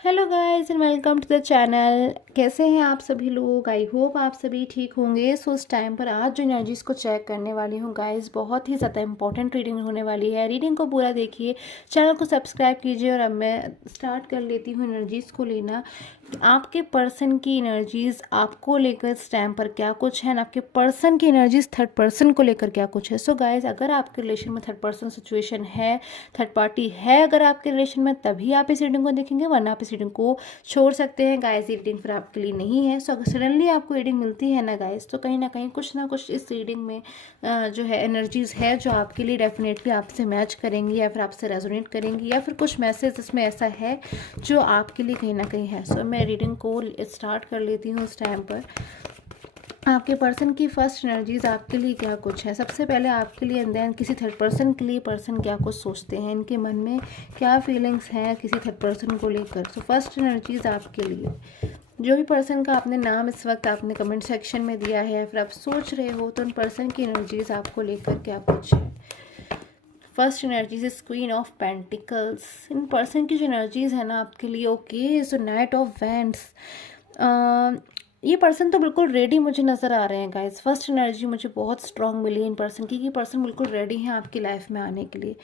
Hello guys and welcome to the channel. कैसे हैं आप सभी लोग? आई होप आप सभी ठीक होंगे। सो उस टाइम पर आज जो एनर्जीज़ को चेक करने वाली हूँ गाइस, बहुत ही ज़्यादा इंपॉर्टेंट रीडिंग होने वाली है। रीडिंग को पूरा देखिए, चैनल को सब्सक्राइब कीजिए और अब मैं स्टार्ट कर लेती हूँ एनर्जीज़ को लेना। आपके पर्सन की एनर्जीज़ आपको लेकर इस टाइम पर क्या कुछ है, आपके पर्सन की एनर्जीज़ थर्ड पर्सन को लेकर क्या कुछ है। सो गाइस, अगर आपके रिलेशन में थर्ड पर्सन सिचुएशन है, थर्ड पार्टी है अगर आपके रिलेशन में, तभी आप इस रीडिंग को देखेंगे, वरना आप इस रीडिंग को छोड़ सकते हैं। गाइस, ये रीडिंग फिर आपके लिए नहीं है। सो अगर सडनली आपको रीडिंग मिलती है ना गाइस, तो कहीं ना कुछ इस रीडिंग में जो है एनर्जीज है जो आपके लिए डेफिनेटली आपसे मैच करेंगी या फिर आपसे रेजोनेट करेंगी, या फिर कुछ मैसेज इसमें ऐसा है जो आपके लिए कहीं ना कहीं है। सो मैं रीडिंग को स्टार्ट कर लेती हूँ उस टाइम पर। आपके पर्सन की फर्स्ट एनर्जीज आपके लिए क्या कुछ है, सबसे पहले आपके लिए, एंड देन किसी थर्ड पर्सन के लिए पर्सन क्या कुछ सोचते हैं, इनके मन में क्या फीलिंग्स हैं किसी थर्ड पर्सन को लेकर। तो फर्स्ट एनर्जीज आपके लिए, जो भी पर्सन का आपने नाम इस वक्त आपने कमेंट सेक्शन में दिया है, फिर आप सोच रहे हो, तो उन पर्सन की एनर्जीज आपको लेकर क्या कुछ है। First energies is queen of pentacles. In person की जो एनर्जीज है ना आपके लिए, okay, so night of wands. ये पर्सन तो बिल्कुल रेडी मुझे नज़र आ रहे हैं गाइस। फर्स्ट एनर्जी मुझे बहुत स्ट्रांग मिली इन पर्सन की, कि पर्सन बिल्कुल रेडी है आपकी लाइफ में आने के लिए।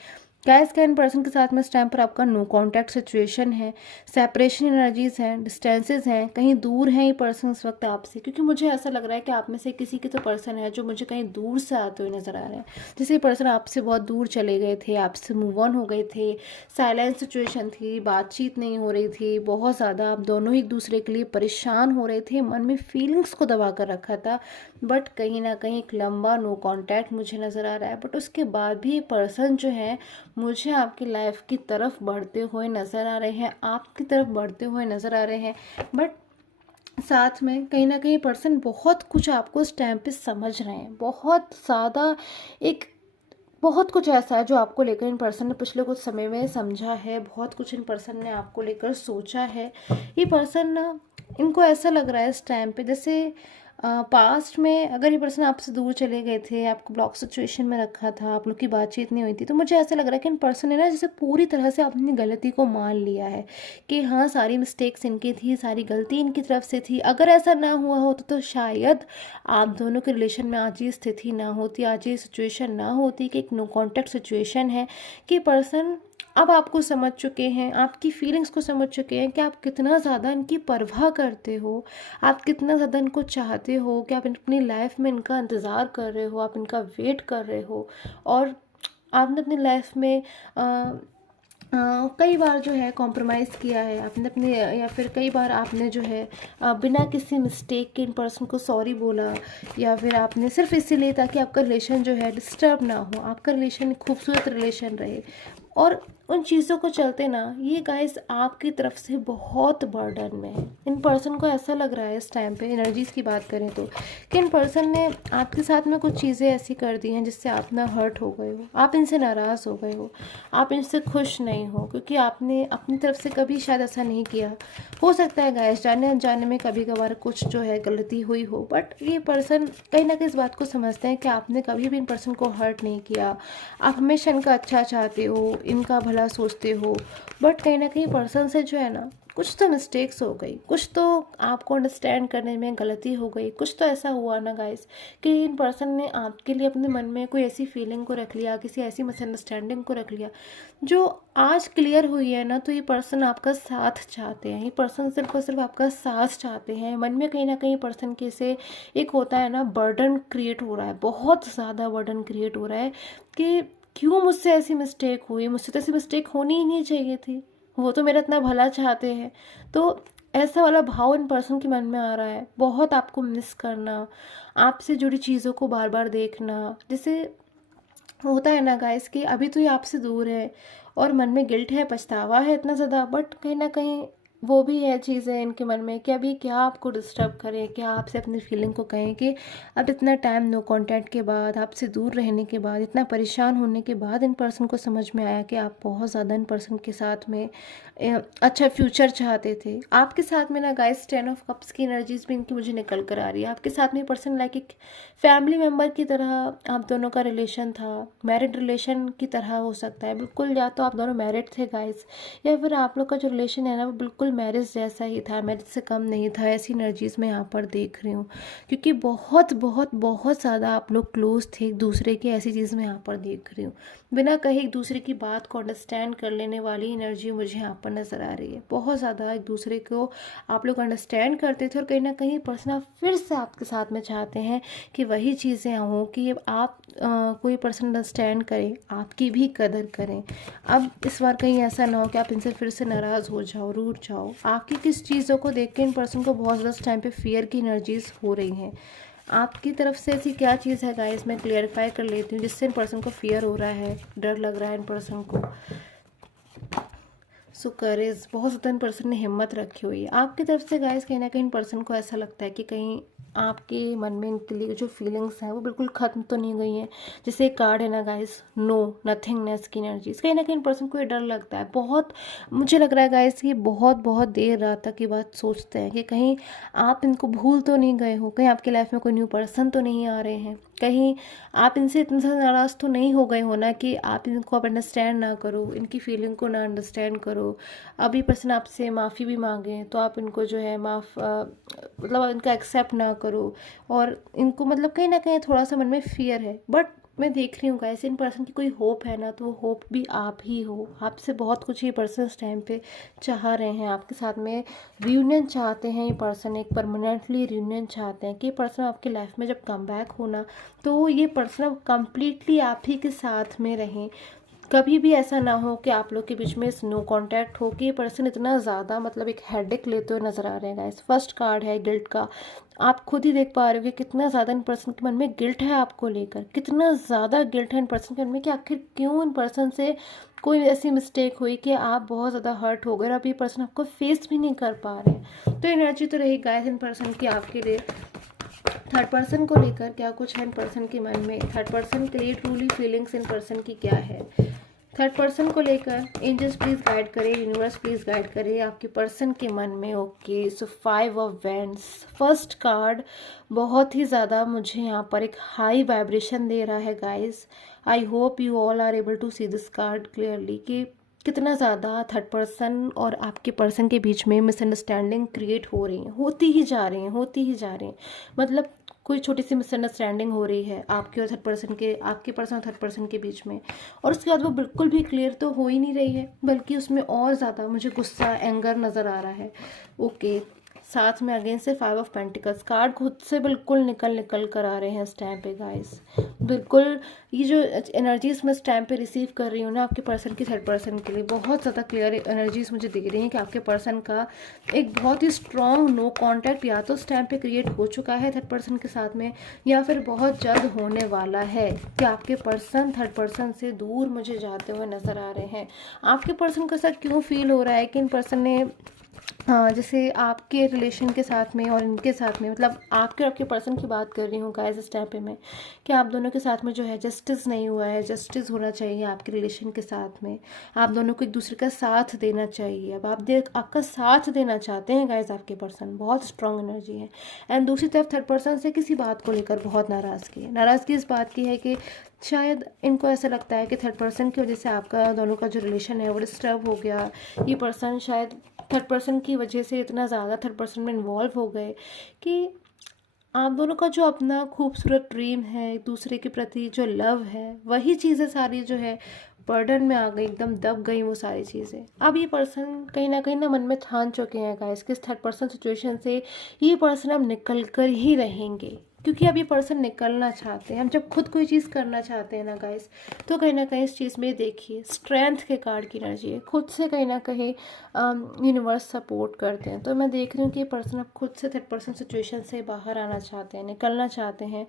गाइस, क्या इन पर्सन के साथ में इस टाइम पर आपका नो कांटेक्ट सिचुएशन है, सेपरेशन एनर्जीज हैं, डिस्टेंसेस हैं, कहीं दूर हैं ये पर्सन इस वक्त आपसे। क्योंकि मुझे ऐसा लग रहा है कि आप में से किसी की तो पर्सन है जो मुझे कहीं दूर से आते हुए नजर आ रहे हैं। जैसे ये पर्सन आपसे बहुत दूर चले गए थे, आपसे मूव ऑन हो गए थे, साइलेंट सिचुएशन थी, बातचीत नहीं हो रही थी, बहुत ज़्यादा आप दोनों ही एक दूसरे के लिए परेशान हो रहे थे, मन में फीलिंग्स को दबा कर रखा था। बट कहीं ना कहीं एक लंबा नो कांटेक्ट मुझे नज़र आ रहा है। बट उसके बाद भी ये पर्सन जो है मुझे आपकी लाइफ की तरफ बढ़ते हुए नज़र आ रहे हैं, आपकी तरफ बढ़ते हुए नज़र आ रहे हैं। बट साथ में कहीं ना कहीं पर्सन बहुत कुछ आपको इस टाइम पे समझ रहे हैं, बहुत ज़्यादा एक बहुत कुछ ऐसा है जो आपको लेकर इन पर्सन ने पिछले कुछ समय में समझा है, बहुत कुछ इन पर्सन ने आपको लेकर सोचा है। ये पर्सन ना, इनको ऐसा लग रहा है इस टाइम पे जैसे पास्ट में अगर ये पर्सन आपसे दूर चले गए थे, आपको ब्लॉक सिचुएशन में रखा था, आप लोग की बातचीत नहीं हुई थी, तो मुझे ऐसा लग रहा है कि इन पर्सन ने ना जैसे पूरी तरह से अपनी गलती को मान लिया है कि हाँ, सारी मिस्टेक्स इनकी थी, सारी गलती इनकी तरफ से थी। अगर ऐसा ना हुआ होता तो शायद आप दोनों के रिलेशन में आज ये स्थिति ना होती, आज ये सिचुएशन ना होती कि एक नो कॉन्टैक्ट सिचुएशन है, कि पर्सन अब आपको समझ चुके हैं, आपकी फीलिंग्स को समझ चुके हैं कि आप कितना ज़्यादा इनकी परवाह करते हो, आप कितना ज़्यादा इनको चाहते हो, कि आप अपनी लाइफ में इनका इंतज़ार कर रहे हो, आप इनका वेट कर रहे हो। और आपने अपनी लाइफ में कई बार जो है कॉम्प्रोमाइज़ किया है आपने अपने, या फिर कई बार आपने जो है बिना किसी मिस्टेक के इन पर्सन को सॉरी बोला, या फिर आपने सिर्फ इसीलिए ताकि आपका रिलेशन जो है डिस्टर्ब ना हो, आपका रिलेशन एक खूबसूरत रिलेशन रहे। और उन चीज़ों को चलते ना ये गाइस आपकी तरफ से बहुत बर्डन में है। इन पर्सन को ऐसा लग रहा है इस टाइम पे, एनर्जीज़ की बात करें तो, कि इन पर्सन ने आपके साथ में कुछ चीज़ें ऐसी कर दी हैं जिससे आप ना हर्ट हो गए हो, आप इनसे नाराज़ हो गए हो, आप इनसे खुश नहीं हो, क्योंकि आपने अपनी तरफ से कभी शायद ऐसा नहीं किया। हो सकता है गाइस जाने अनजाने में कभी कभार कुछ जो है गलती हुई हो, बट ये पर्सन कहीं ना कहीं इस बात को समझते हैं कि आपने कभी भी इन पर्सन को हर्ट नहीं किया, आप हमेशा इनका अच्छा चाहते हो, इनका भला सोचते हो। बट कहीं ना कहीं पर्सन से जो है ना कुछ तो मिस्टेक्स हो गई, कुछ तो आपको अंडरस्टैंड करने में गलती हो गई, कुछ तो ऐसा हुआ ना गाइस कि इन पर्सन ने आपके लिए अपने मन में कोई ऐसी फीलिंग को रख लिया, किसी ऐसी मिसअंडरस्टैंडिंग को रख लिया जो आज क्लियर हुई है ना। तो ये पर्सन आपका साथ चाहते हैं, ये पर्सन सिर्फ और सिर्फ आपका साथ चाहते हैं। मन में कहीं ना कहीं पर्सन के से एक होता है ना, बर्डन क्रिएट हो रहा है, बहुत ज़्यादा बर्डन क्रिएट हो रहा है कि क्यों मुझसे ऐसी मिस्टेक हुई, मुझसे तो ऐसी मिस्टेक होनी ही नहीं चाहिए थी, वो तो मेरा इतना भला चाहते हैं। तो ऐसा वाला भाव इन पर्सन के मन में आ रहा है, बहुत आपको मिस करना, आपसे जुड़ी चीज़ों को बार बार देखना। जैसे होता है ना गाइस कि अभी तो ये आपसे दूर है और मन में गिल्ट है, पछतावा है इतना ज़्यादा, बट कहीं ना कहीं वो भी है चीज़ें इनके मन में कि अभी क्या आपको डिस्टर्ब करें, क्या आपसे अपनी फीलिंग को कहें कि अब इतना टाइम नो कांटेक्ट के बाद, आपसे दूर रहने के बाद, इतना परेशान होने के बाद इन पर्सन को समझ में आया कि आप बहुत ज़्यादा इन पर्सन के साथ में अच्छा फ्यूचर चाहते थे। आपके साथ में ना गाइस 10 ऑफ कप्स की एनर्जीज भी इनकी मुझे निकल कर आ रही है। आपके साथ में पर्सन लाइक एक फैमिली मेम्बर की तरह आप दोनों का रिलेशन था, मैरिड रिलेशन की तरह हो सकता है बिल्कुल, या तो आप दोनों मैरिड थे गाइस, या फिर आप लोग का जो रिलेशन है ना वो बिल्कुल मैरिज जैसा ही था, मैरिज से कम नहीं था, ऐसी एनर्जीज़ मैं यहाँ पर देख रही हूँ। क्योंकि बहुत बहुत बहुत ज़्यादा आप लोग क्लोज थे एक दूसरे के, ऐसी चीज़ मैं यहाँ पर देख रही हूँ। बिना कहे एक दूसरे की बात को अंडरस्टैंड कर लेने वाली एनर्जी मुझे यहाँ पर नज़र आ रही है। बहुत ज़्यादा एक दूसरे को आप लोग अंडरस्टैंड करते थे, और कहीं ना कहीं पर्सन फिर से आपके साथ में चाहते हैं कि वही चीज़ें हों, कि आप कोई पर्सन अंडरस्टैंड करें, आपकी भी कदर करें। अब इस बार कहीं ऐसा ना हो कि आप इनसे फिर से नाराज़ हो जाओ, रूठ जाओ। आपकी किस चीज़ों को देख के इन पर्सन को बहुत ज़्यादा इस टाइम पे फियर की एनर्जीज हो रही हैं। आपकी तरफ से ऐसी क्या चीज़ है गाइस, मैं क्लियरिफाई कर लेती हूँ, जिससे इन पर्सन को फियर हो रहा है, डर लग रहा है इन पर्सन को। सो करेज, बहुत ज़्यादा इन पर्सन ने हिम्मत रखी हुई है आपकी तरफ से गाइस। कहीं ना कहीं इन पर्सन को ऐसा लगता है कि कहीं आपके मन में इनके लिए जो फीलिंग्स हैं वो बिल्कुल ख़त्म तो नहीं गई हैं। जैसे एक कार्ड है ना गाइस, नो नथिंगनेस की एनर्जीज, कहीं ना कहीं इन पर्सन को ये डर लगता है बहुत। मुझे लग रहा है गाइस कि बहुत बहुत देर रात तक ये बात सोचते हैं कि कहीं आप इनको भूल तो नहीं गए हो, कहीं आपकी लाइफ में कोई न्यू पर्सन तो नहीं आ रहे हैं, कहीं आप इनसे इतने ज़्यादा नाराज़ तो नहीं हो गए हो ना कि आप इनको अब अंडरस्टैंड ना करो, इनकी फीलिंग को ना अंडरस्टैंड करो। अभी पर्सन आपसे माफ़ी भी मांगे तो आप इनको जो है मतलब इनका एक्सेप्ट ना करो, और इनको मतलब कहीं ना कहीं थोड़ा सा मन में फियर है। बट मैं देख रही हूँ गाइस, इन पर्सन की कोई होप है ना, तो वो होप भी आप ही हो। आपसे बहुत कुछ ये पर्सन इस टाइम पे चाह रहे हैं, आपके साथ में रियूनियन चाहते हैं। ये पर्सन एक परमानेंटली रियूनियन चाहते हैं कि ये पर्सन आपकी लाइफ में जब कम बैक होना, तो ये पर्सन अब कम्प्लीटली आप ही के साथ में रहें। कभी भी ऐसा ना हो कि आप लोग के बीच में नो कांटेक्ट हो, कि ये पर्सन इतना ज़्यादा मतलब एक हेडेक लेते हुए नज़र आ रहे हैं गाइस। फर्स्ट कार्ड है गिल्ट का, आप खुद ही देख पा रहे हो कि कितना ज़्यादा इन पर्सन के मन में गिल्ट है आपको लेकर, कितना ज़्यादा गिल्ट है इन पर्सन के मन में कि आखिर क्यों इन पर्सन से कोई ऐसी मिस्टेक हुई कि आप बहुत ज़्यादा हर्ट हो गए, और अब ये पर्सन आपको फेस भी नहीं कर पा रहे हैं। तो एनर्जी तो रही गाइस इन पर्सन की आपके लिए। थर्ड पर्सन को लेकर क्या कुछ है इन पर्सन के मन में, थर्ड पर्सन के लिए ट्रूली फीलिंग्स इन पर्सन की क्या है, थर्ड पर्सन को लेकर एंजल्स प्लीज गाइड करें, यूनिवर्स प्लीज गाइड करें आपके पर्सन के मन में। Okay, so 5 of wands, first card बहुत ही ज़्यादा मुझे यहाँ पर एक हाई वाइब्रेशन दे रहा है guys. I hope you all are able to see this card clearly, कि कितना ज़्यादा थर्ड पर्सन और आपके पर्सन के बीच में मिसअंडरस्टैंडिंग क्रिएट हो रही हैं, होती ही जा रही हैं, होती ही जा रही हैं। मतलब कोई छोटी सी मिसअंडरस्टैंडिंग हो रही है आपके और थर्ड पर्सन के, आपके पर्सन और थर्ड पर्सन के बीच में, और उसके बाद वो बिल्कुल भी क्लियर तो हो ही नहीं रही है, बल्कि उसमें और ज़्यादा मुझे गुस्सा, एंगर नज़र आ रहा है। ओके, साथ में अगेन से 5 ऑफ पेंटिकल्स कार्ड खुद से बिल्कुल निकल कर आ रहे हैं इस टाइम पे गाइस। बिल्कुल ये जो एनर्जीज मैं इस टाइम पे रिसीव कर रही हूँ ना आपके पर्सन की, थर्ड पर्सन के लिए बहुत ज़्यादा क्लियर एनर्जीज मुझे दिख रही हैं कि आपके पर्सन का एक बहुत ही स्ट्रॉन्ग नो कॉन्टैक्ट या तो इस टाइम पे क्रिएट हो चुका है थर्ड पर्सन के साथ में, या फिर बहुत जल्द होने वाला है, कि आपके पर्सन थर्ड पर्सन से दूर मुझे जाते हुए नज़र आ रहे हैं। आपके पर्सन को ऐसा क्यों फील हो रहा है कि इन पर्सन ने, हाँ, जैसे आपके रिलेशन के साथ में और इनके साथ में, मतलब आपके और आपके पर्सन की बात कर रही हूँ गाइस इस टाइम पे मैं, कि आप दोनों के साथ में जो है जस्टिस नहीं हुआ है। जस्टिस होना चाहिए आपके रिलेशन के साथ में, आप दोनों को एक दूसरे का साथ देना चाहिए। अब आपका साथ देना चाहते हैं गाइस आपके पर्सन, बहुत स्ट्रॉन्ग एनर्जी है। एंड दूसरी तरफ थर्ड पर्सन से किसी बात को लेकर बहुत नाराज़गी इस बात की है कि शायद इनको ऐसा लगता है कि थर्ड पर्सन की वजह से आपका दोनों का जो रिलेशन है वो डिस्टर्ब हो गया। ये पर्सन शायद थर्ड पर्सन की वजह से इतना ज़्यादा थर्ड पर्सन में इन्वॉल्व हो गए कि आप दोनों का जो अपना खूबसूरत ड्रीम है, एक दूसरे के प्रति जो लव है, वही चीज़ें सारी जो है बर्डन में आ गई, एकदम दब गई वो सारी चीज़ें। अब ये पर्सन कहीं ना मन में ठान चुके हैं गाइस कि इस थर्ड पर्सन सिचुएशन से ये पर्सन अब निकल कर ही रहेंगे, क्योंकि अब ये पर्सन निकलना चाहते हैं। हम जब खुद कोई चीज़ करना चाहते हैं ना गाइस, तो कहीं ना कहीं इस चीज़ में देखिए स्ट्रेंथ के कार्ड की एनर्जी है, खुद से कहीं ना कहीं यूनिवर्स सपोर्ट करते हैं। तो मैं देख रही हूँ कि ये पर्सन अब खुद से थर्ड पर्सन सिचुएशन से बाहर आना चाहते हैं, निकलना चाहते हैं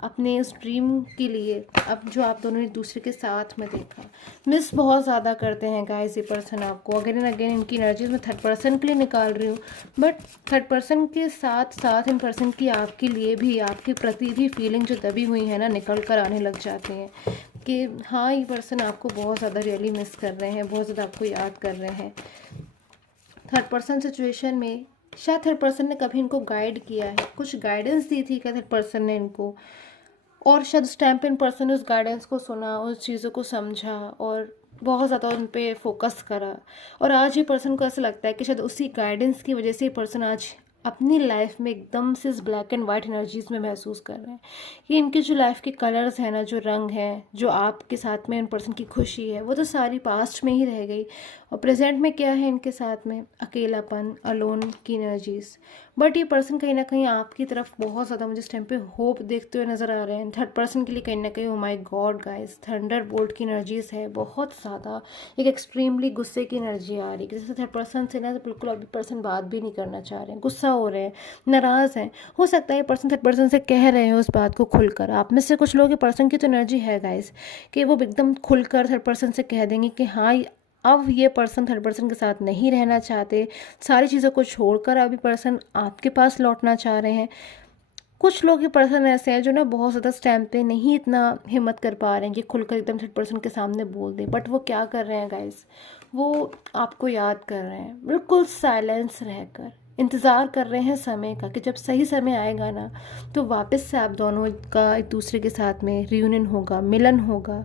अपने उस ड्रीम के लिए, अब जो आप दोनों एक दूसरे के साथ में देखा। मिस बहुत ज़्यादा करते हैं गाइस ये पर्सन आपको, अगेन एंड अगेन इनकी एनर्जीज में थर्ड पर्सन के लिए निकाल रही हूँ, बट थर्ड पर्सन के साथ साथ इन पर्सन की आपके लिए भी, आपके प्रति भी फीलिंग जो दबी हुई है ना, निकल कर आने लग जाते हैं कि हाँ ये पर्सन आपको बहुत ज़्यादा रियली मिस कर रहे हैं, बहुत ज़्यादा आपको याद कर रहे हैं। थर्ड पर्सन सिचुएशन में शायद थर्ड पर्सन ने कभी इनको गाइड किया है, कुछ गाइडेंस दी थी क्या थर्ड पर्सन ने इनको, और शायद उस टाइम पे इन पर्सन ने उस गाइडेंस को सुना, उस चीज़ों को समझा, और बहुत ज़्यादा उन पे फोकस करा, और आज ये पर्सन को ऐसा लगता है कि शायद उसी गाइडेंस की वजह से ये पर्सन आज अपनी लाइफ में एकदम से इस ब्लैक एंड वाइट एनर्जीज में महसूस कर रहे हैं कि इनके जो लाइफ के कलर्स हैं ना, जो रंग हैं, जो आपके साथ में इन पर्सन की खुशी है, वो तो सारी पास्ट में ही रह गई, और प्रेजेंट में क्या है इनके साथ में अकेलापन, अलोन की एनर्जीज। बट ये पर्सन कहीं ना कहीं आपकी तरफ बहुत ज़्यादा मुझे इस टाइम पे होप देखते हुए नज़र आ रहे हैं। थर्ड पर्सन के लिए कहीं ना कहीं oh my God guys, thunder bolt की एनर्जीज है बहुत ज़्यादा, एक एक्सट्रीमली गुस्से की एनर्जी आ रही है, जैसे थर्ड पर्सन से ना तो बिल्कुल अभी पर्सन बात भी नहीं करना चाह रहे हैं, गुस्सा हो रहे हैं, नाराज़ हैं। हो सकता है ये पर्सन थर्ड पर्सन से कह रहे हैं उस बात को खुलकर। आप में से कुछ लोग, ये पर्सन की तो एनर्जी है गाइस कि वो एकदम खुलकर थर्ड पर्सन से कह देंगे कि हाँ, अब ये पर्सन थर्ड पर्सन के साथ नहीं रहना चाहते, सारी चीज़ों को छोड़कर अभी पर्सन आपके पास लौटना चाह रहे हैं। कुछ लोग ये पर्सन ऐसे हैं जो ना बहुत ज़्यादा इस टाइम पे नहीं इतना हिम्मत कर पा रहे हैं कि खुलकर एकदम थर्ड पर्सन के सामने बोल दें, बट वो क्या कर रहे हैं गाइस, वो आपको याद कर रहे हैं, बिल्कुल साइलेंस रहकर इंतज़ार कर रहे हैं समय का कि जब सही समय आएगा ना तो वापस से आप दोनों का एक दूसरे के साथ में रियूनियन होगा, मिलन होगा।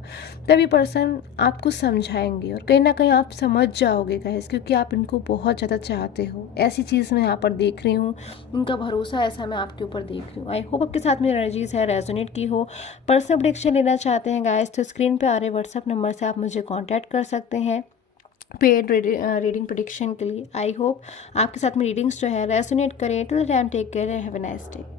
तभी पर्सन आपको समझाएंगे और कहीं ना कहीं आप समझ जाओगे गाइस, क्योंकि आप इनको बहुत ज़्यादा चाहते हो। ऐसी चीज़ मैं यहाँ पर देख रही हूँ, इनका भरोसा ऐसा मैं आपके ऊपर देख रही हूँ। आई होप आपके साथ में एनर्जीज है रेजोनेट की हो। पर्सनल प्रेडिक्शन लेना चाहते हैं गाइस तो स्क्रीन पे आ रहे व्हाट्सएप नंबर से आप मुझे कांटेक्ट कर सकते हैं पेड रीडिंग प्रेडिक्शन के लिए। आई होप आपके साथ में रीडिंग्स जो है रेजोनेट करें। Till time take care, have a nice day.